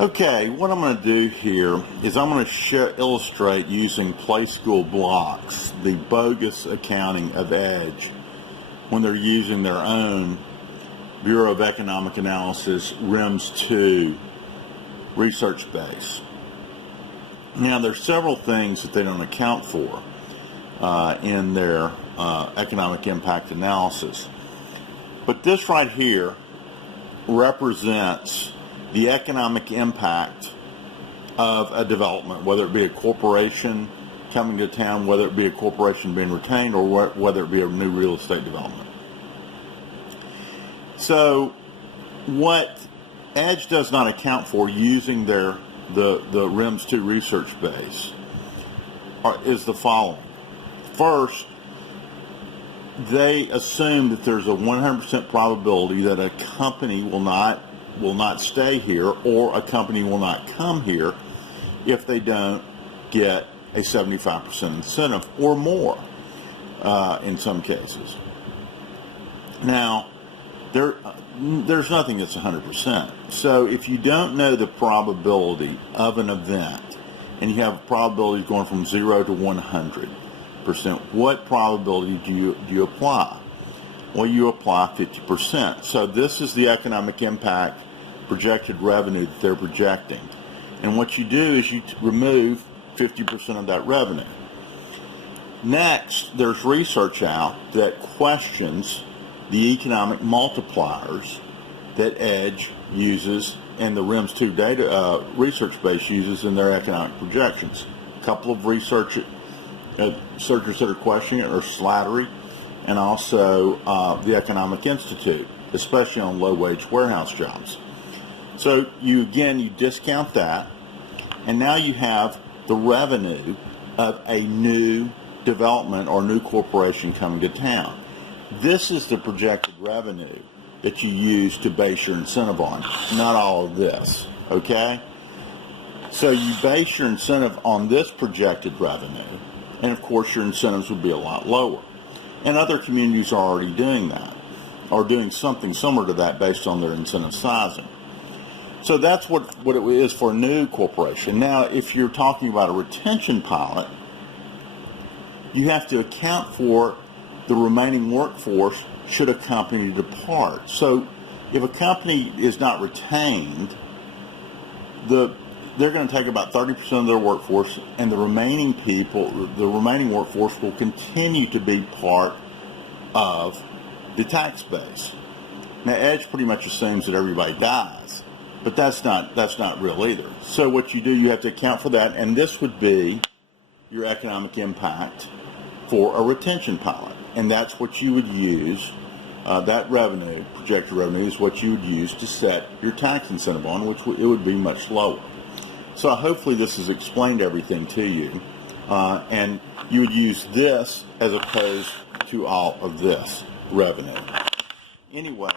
Okay, what I'm going to do here is I'm going to illustrate using Play School blocks the bogus accounting of Edge when they're using their own Bureau of Economic Analysis RIMS 2 research base. Now, there's several things that they don't account for in their economic impact analysis. But this right here represents the economic impact of a development, whether it be a corporation coming to town, whether it be a corporation being retained, or whether it be a new real estate development. So what Edge does not account for using the RIMS 2 research base is the following. First, they assume that there's a 100% probability that a company will not stay here, or a company will not come here if they don't get a 75% incentive or more in some cases. Now, there's nothing that's 100%. So if you don't know the probability of an event, and you have probabilities going from 0 to 100%, what probability do you apply? Well, you apply 50%. So this is the economic impact projected revenue that they're projecting. And what you do is you remove 50% of that revenue. Next, there's research out that questions the economic multipliers that Edge uses and the RIMS 2 data research base uses in their economic projections. A couple of researchers that are questioning it are Slattery and also the Economic Institute, especially on low-wage warehouse jobs. So you discount that, and now you have the revenue of a new development or new corporation coming to town. This is the projected revenue that you use to base your incentive on, not all of this, okay? So you base your incentive on this projected revenue, and of course your incentives would be a lot lower. And other communities are already doing that, or doing something similar to that based on their incentive sizing. So that's what it is for a new corporation. Now, if you're talking about a retention pilot, you have to account for the remaining workforce should a company depart. So if a company is not retained, they're going to take about 30% of their workforce, and the remaining workforce will continue to be part of the tax base. Now, Edge pretty much assumes that everybody dies, but that's not real either. So what you do, you have to account for that, and this would be your economic impact for a retention pilot, and that's what you would use. That revenue, projected revenue, is what you would use to set your tax incentive on, which it would be much lower. So hopefully this has explained everything to you, and you would use this as opposed to all of this revenue. Anyway,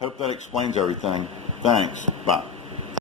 hope that explains everything. Thanks. Bye.